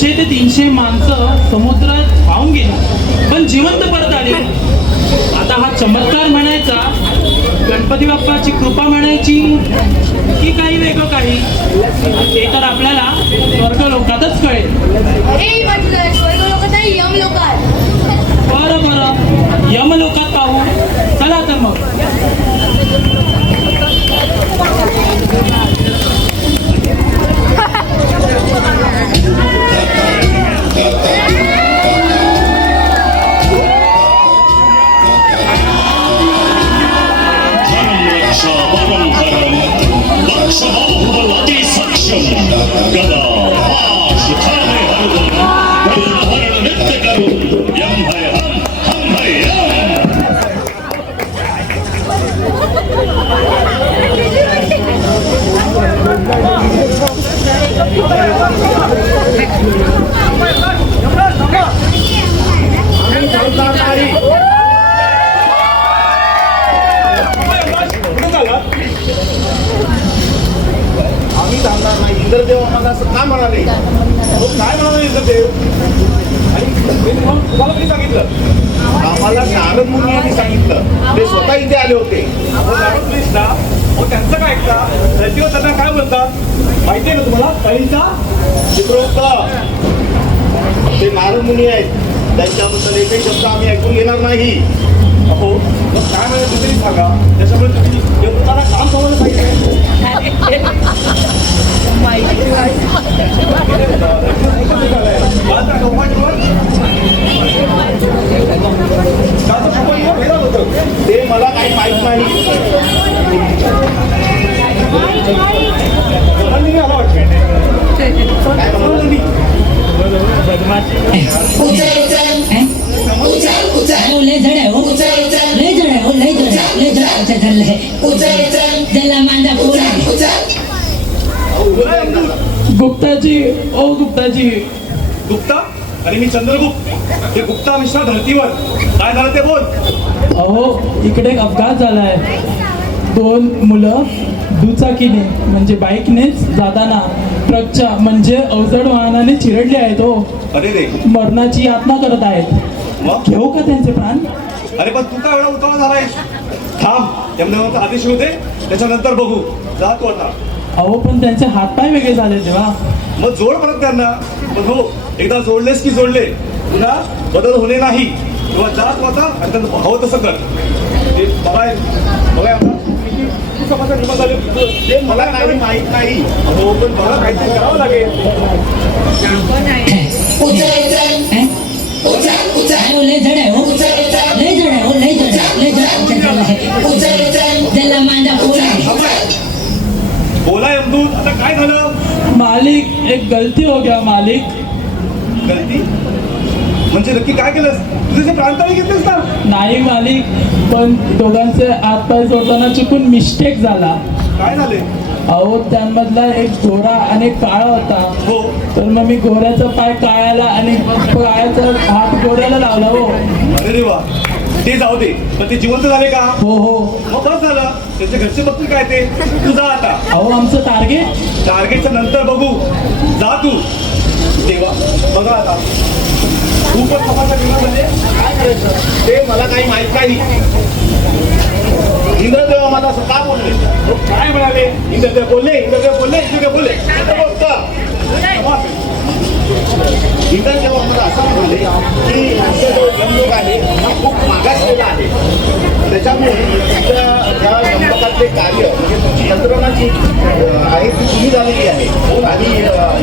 200 ते 300 माणसं समुद्रात वाहून गेली पण जिवंत परत आली. आता हा चमत्कार म्हणायचा, गणपती बाप्पाची कृपा म्हणायची की काही वेगळं काही, ते तर आपल्याला स्वर्ग लोकातच कळेल. स्वर्ग लोकात नाही, यम लोकात. बरं बरं, यमलोकात पाहू. चला तर मग. आम्ही थांबणार नाही. इंद्रदेव आम्हाला असं का म्हणाले? काय म्हणाले इंद्रदेव? आणि तुम्हाला कोणी सांगितलं? आम्हाला नारद मुनी यांनी सांगितलं. ते स्वतः इथे आले होते. नारद मुनीच ना, त्यांचं काय ऐकता? धरतीवर त्यांना काय बोलतात माहिती आहे ना तुम्हाला? काहींचा चित्रगुप्त ते नारद मुनी आहेत, त्यांच्याबद्दल एकही शब्द आम्ही ऐकून घेणार नाही. हो, मग काय म्हणायचं तरी सांगा. त्याच्यामुळे तुम्ही देवताला काम समजलं पाहिजे. ते मला काही माहित नाही. आला वाटतं काय म्हणून गुप्ताजी, ओ गुप्ताजी. गुप्ता आणि मी चंद्रगुप्त. ते गुप्ता मिश्रा धरतीवर काय झालं ते बोल. अहो, इकडे एक अपघात झालाय. 2 मुलं दुचाकीने म्हणजे बाईकनेच जाताना ट्रकच्या म्हणजे अवजड वाहनाने चिरडले आहेत. हो, अरे रे, मरणाची यातना करत आहेत. मग घेऊ का त्यांचे प्राण? अरे पण तू काय एवढा उतावळा झालाय? थांब, त्यामुळे आदेश होते, त्याच्यानंतर बघू. जा तू आता. अहो, पण त्यांचे हातपाय वेगळे झाले तेव्हा. मग जोड परत त्यांना. पण हो, एकदा जोडलेस की जोडले, पुन्हा बदल होणे नाही. किंवा जा तू आता आणि त्यांना हवं तसं कर. ते बघाय बघाय आता किती समाजात निर्माण झाले ते मला काही माहीत नाही. हो, पण मला काहीतरी करावं लागेल. बोला यमदूत, आता काय झालं? मालिक, एक गलती हो गया मालिक. गलती म्हणजे नक्की काय केलंस? तुझे प्रांताने घेतलेस ना? नाही मालिक, पण दोघांचे हातपाय जोडताना चुकून मिस्टेक झाला. काय झाले? अहो, त्यामधला एक गोरा आणि एक काळा होता. हो, तर मग मी गोऱ्याचा पाय काळ्याला आणि काळ्याचा हात गोऱ्याला लावला. हो. अरे रे वा, ते जाऊ दे. पण ते जिवंत झाले का? हो हो. मग बस झालं. त्यांचे घरचे बघतील काय ते. तू जा आता. अहो, आमचं टार्गेट टार्गेटच्या नंतर बघू. जा तू. तेव्हा बघा आता तू पण तपासा म्हणजे काय करायचं ते मला काही माहित नाही. इंद्रदेव आम्हाला असं का बोलले? काय म्हणाले? इंद्रदेव बोलले, इंद्रदेव बोलले, इंद्रदेव बोलले. इंद्रदेव आम्हाला असं म्हणाले की आमचा जो यमलोक आहे हा खूप मागासलेला आहे. त्याच्यामुळे त्या यमलोकातले कार्य म्हणजे तुमची यंत्रणाची आहे ती कमी झालेली आहे आणि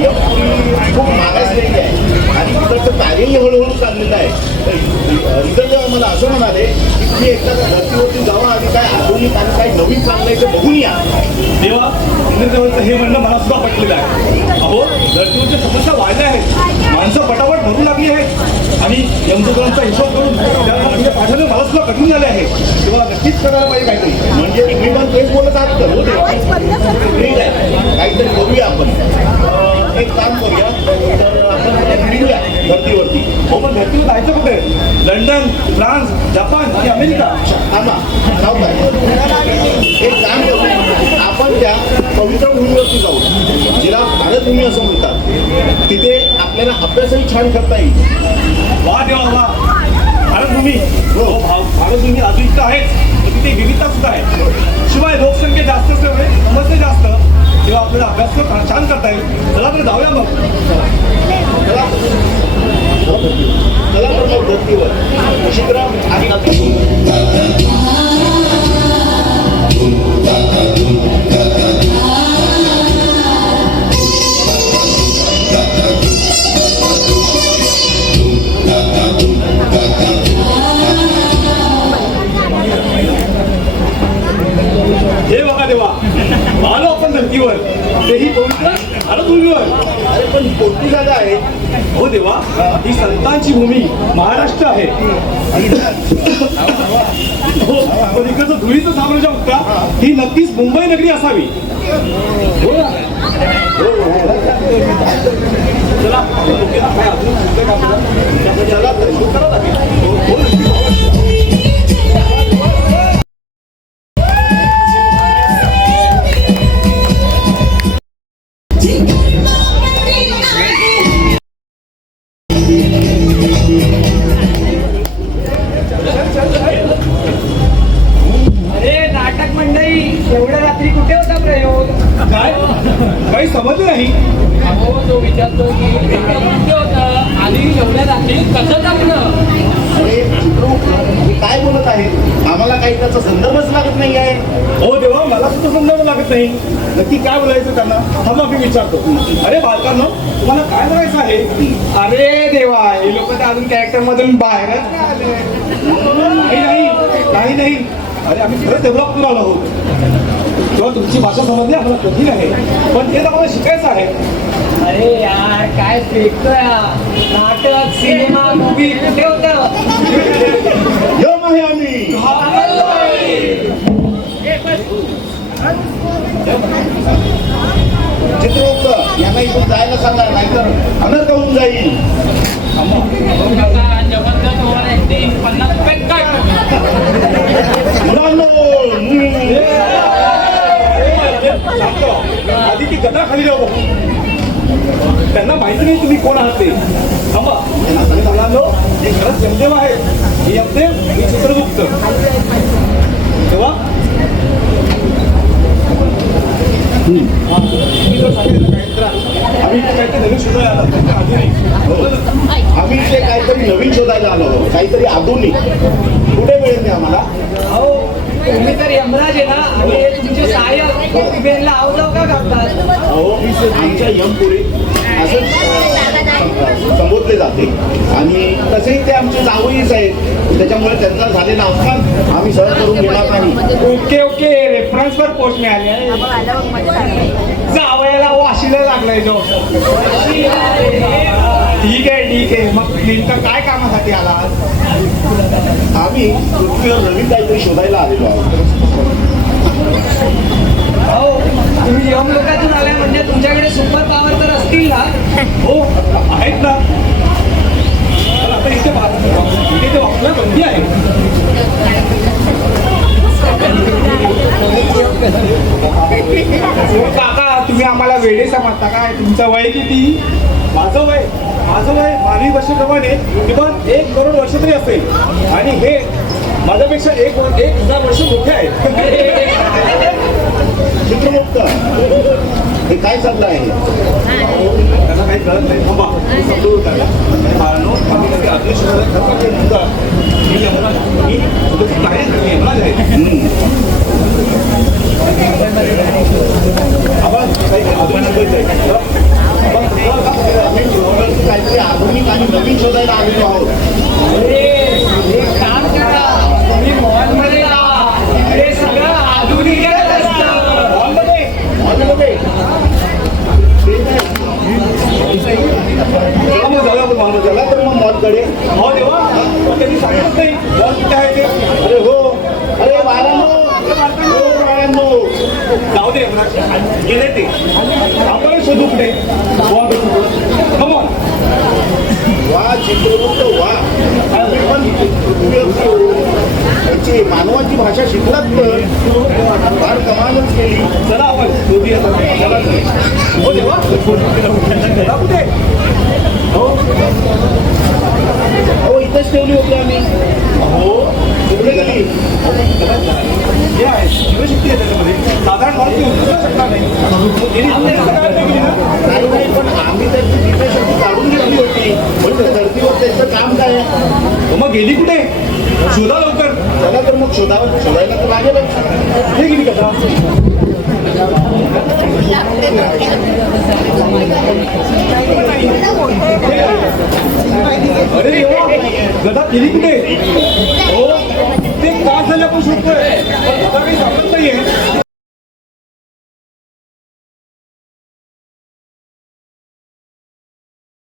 यमपुरी खूप मागासलेली आहे आणि तिकडचं कार्यही हळूहळू चाललेलं आहे. तर इंद्रदेव आम्हाला असं म्हणाले की तुम्ही एकदा धरतीवरती जावा आणि काय आधुनिक आणि काय नवीन चांगलं आहे ते बघून या. तेव्हा इंद्रदेवाचं हे म्हणणं मला सुद्धा पटलेलं आहे. अहो, धरतीवरच्या समस्या वाढल्या आहेत, माणसं पटापट भरू लागली आहेत आणि यमदूतांचा हिशोब करून त्यांना म्हणजे पाठवणे मला सुद्धा कठीण झाले आहे. तेव्हा नक्कीच करायला पाहिजे काहीतरी. म्हणजे तुम्ही पण तेच बोलत आहात तर ठीक आहे, काहीतरी करूया आपण. एक काम करूया, तर आपण निघूया धरतीवरती. हो, पण धरतीवर जायचं कुठे? लंडन, फ्रान्स, जपान आणि अमेरिका. थांबा, एक काम करू, आपण त्या पवित्र भूमीवरती जाऊ, जिला भारत भूमी असं म्हणतात. तिथे आपल्याला छान करता येईल. वा देवा वा. भारतभूमी भारतभूमी अजून आहेच, पण तिथे विविधता सुद्धा आहे. शिवाय लोकसंख्या जास्त असल्यामुळे समस्या जास्त, तेव्हा आपल्याला अभ्यास छान करता येईल. चला तर जाऊया मग. चला चला तर मग धर्तीवर शिखरम आणि नदी. हे बघा देवा, आलो आपण धर्तीवर, तेही पवित्र भारतभूमीवर. अरे पण कोणती जागा आहे? हो देवा, ही संतांची भूमी महाराष्ट्र आहे. हो, पण इकडचं धुळीचं साम्राज्य बघता, ही नक्कीच मुंबई नगरी असावी. हो ना? चला काय अजून सुचतंय का आपल्याला? चला तर सुरू करा लागेल. अरे नाटक मंडळी, एवढ्या रात्री कुठे होता प्रयोग? काय काही समजलं नाही. अहो तो विचारतो की कुठे होतं आणि एवढ्या रात्री कसं जमलं? अरे चित्रू, मी काय बोलत आहे? आम्हाला काही त्याचा संदर्भच लागत नाही आहे. हो देवा, मला सुद्धा समजावं लागत नाही. नक्की काय बोलायचं त्यांना? थांबा मी विचारतो. अरे बालकांनो, तुम्हाला काय बोलायचं आहे? अरे देवा, हे लोक तर अजून कॅरेक्टर मधून बाहेरच नाही आले. नाही नाही. अरे आम्ही खरंच डेव्हलप करून आलो आहोत. तेव्हा तुमची भाषा समजली आम्हाला कठीण आहे, पण ते तर आम्हाला शिकायचं आहे. अरे यार, काय फेकतोय नाटक, सिनेमा, मूवी कुठे होतं? यम आहे आम्ही. चित्रगुप्त यांना इथून जायला सांगा, नाहीतर अनर्थ होऊन जाईल. जबरदस्त ओव्हर ऍक्टिंग, 50 रुपये कट. मुलांनो, शांत व्हा. आधी ती गदा खाली जाऊ बघू. त्यांना माहिती नाही तुम्ही कोण आहात ते. थांबा. आणि मुलांनो, हे खरंच यमदेव आहे. हे यमदेव, हे चित्रगुप्त. तेव्हा आम्ही काहीतरी नवीन शोधायला आलो. आम्ही इथे काहीतरी नवीन शोधायला आलो आहोत, काहीतरी आधुनिक. कुठे मिळेल ते आम्हाला? अहो, तुम्ही तर यमराज आहे ना, आणि हे तुमचे सहाय्यक बेनला आवजाव का करतात? अहो, आमच्या यमपुरी असंच संबोधले जाते आणि तसेही ते आमचे जावईच आहेत, त्याच्यामुळे त्यांचा झालेला अपमान आम्ही सहन करून घेणार नाही. ओके ओके, रेफरन्सवर पोस्ट मिळाली. जावयाला वाशीला लागलाय जो. ठीक आहे. मग नेमकं काय कामासाठी आला? आम्ही पृथ्वीवर नवीन काहीतरी शोधायला आलेलो आहोत. हो, तुम्ही यम लोकातून आलाय म्हणजे तुमच्याकडे सुपर पॉवर तर असतील ना? हो आहेत ना. पण आता इथे इथे वापरल्या बंदी आहे. काका, तुम्ही आम्हाला वेडे समजता काय? तुमचं वय किती? माझं वय मानवी वर्षाप्रमाणे किमान 1 करोड वर्ष तरी असेल, आणि हे माझ्यापेक्षा 1,000 वर्ष मोठे आहेत. चित्रगुप्त, हे काय चाललं आहे? त्यांना काही कळत नाही. थांबा, समजून टाका. बाळांनो, आम्ही कधी अदृश्य झालं खरं म्हणजे मुद्दा. मी यमराज आहे. आपण काही अजून शिकायचं आहे. आम्ही काहीतरी आधुनिक आणि नवीन शोधायला आलेलो आहोत. अरे, एक काम करा, तुम्ही मॉलमध्ये जा. हे सगळं आधुनिकच असतं. मॉलमध्ये जाऊया आपण माणूस. चला तर मग मॉलकडे. हो देवा, पण त्यांनी सांगितलं नाही बॉल कुठे आहे ते. अरे हो, अरे बाळांनो, जाऊ दे गेले ते. आपण शोधू कुठे बॉल. कमॉन. वा चित्रगुप्त वा. आम्ही पण याची मानवाची भाषा शिकलात, पण फार कमालच केली. चला आपण शोधूया. चला. हो देवा, कुठे हो इथंच ठेवली होती आम्ही. हो कुठे गेली? हे आहे जीवशक्ती आहे त्याच्यामध्ये साधारण माणूस ती उचलू शकणार नाही तिने आपल्याला काय केली ना नाही नाही पण आम्ही त्याची जीवशक्ती काढून घेतली होती. पण त्या धर्तीवर त्याचं काम काय आहे? मग गेली कुठे शोधा लवकर चला तर मग शोधायला तर लागेलच. हे गेली कथा अरे हो गदा गेली कुठे हो ते का झालं आपण शोधतोय